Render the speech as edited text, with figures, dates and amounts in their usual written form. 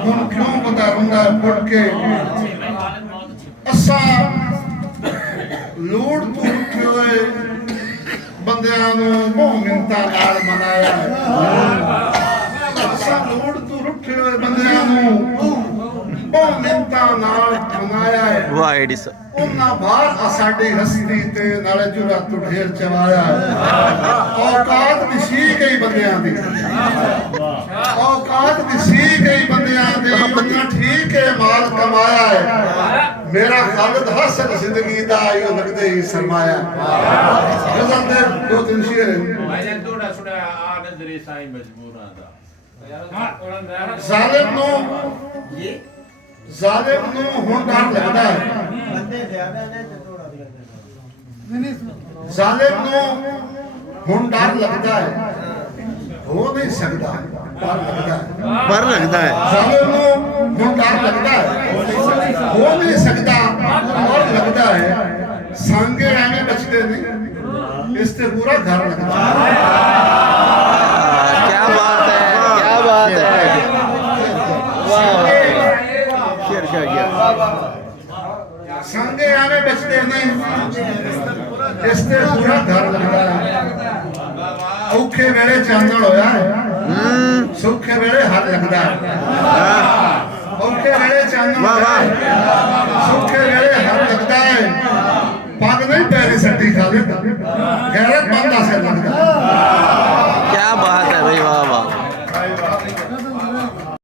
ਹੁਣ ਕਿਉਂ ਪਤਾ ਹੁੰਦਾ ਫੁੱਟ ਕੇ ਅਸਾਂ ਲੋੜ ਤੋਂ ਉੱਠੇ ਹੋਏ ਬੰਦਿਆਂ ਨੂੰ ਮੋਹ ਮਿੰਤਾ ਨਾਲ ਮਨਾਇਆ ਅਸਾਂ ਲੋੜ ਤੋਂ ਉੱਠੇ ਹੋਏ ਬੰਦਿਆਂ ਨੂੰ ਮੋਹ ਮਿੰਤਾ ਨਾਲ ਮਨਾਇਆ ਹੈ ਵਾਹ ਐਡਿਸ ਉਹਨਾਂ ਬਾਹਰ ਸਾਡੀ ਹਸਤੀ ਤੇ ਨਾਲੇ ਜੁਰਾ ਤੋਂ ਢੇਰ ਚਵਾਇਆ ਔਕਾਤ ਦੀ ਸੀ ਕਈ ਬੰਦਿਆਂ ਦੀ ਔਕਾਤ ਦੀ ਸੀ ਕਈ ਬੰਦਿਆਂ ਦੀ ਬੰਦਾ ਠੀਕ ਹੈ ਮਾਲ ਕਮਾਇਆ ਹੈ ਮੇਰਾ ਖਾਲਦ ਹਸਨ ਜ਼ਿੰਦਗੀ ਦਾ ਆਇਓ ਲੱਗਦੇ ਹੀ ਸਰਮਾਇਆ ਗਜ਼ਲ ਦੇ ਦੋ ਤਿੰਨ ਸ਼ੇਰ ਭਾਈਜਾਨ ਤੁਹਾਡਾ ਸੁਣਿਆ ਆ ਨਜ਼ਰੇ ਸਾਈਂ ਮਜਬੂਰਾਂ ਦਾ ਜ਼ਾਲਿਮ ਨੂੰ ਹੁਣ ਡਰ ਲੱਗਦਾ ਹੈ ਜ਼ਾਲਿਮ ਨੂੰ ਹੁਣ ਡਰ ਲੱਗਦਾ ਹੈ ਹੋ ਨਹੀਂ ਸਕਦਾ ਪਰ ਲੱਗਦਾ ਹੈ ਜ਼ਾਲਿਮ ਨੂੰ ਹੁਣ ਡਰ ਲੱਗਦਾ ਹੈ ਹੋ ਨਹੀਂ ਸਕਦਾ ਔਰ ਲੱਗਦਾ ਹੈ ਸੰਗੇ ਐਵੇਂ ਬਚਦੇ ਨਹੀਂ ਇਸ ਤੇ ਪੂਰਾ ਘਰ ਲੱਗਦਾ ਹੈ क्या बात है क्या बात है वाह शेर शाह गया संगे आने बचते नहीं इस ते पूरा घर लगता है औखे वेले चांदन होया है सुखे वेले हाथ लगता है औखे वेले चांदन वाह वाह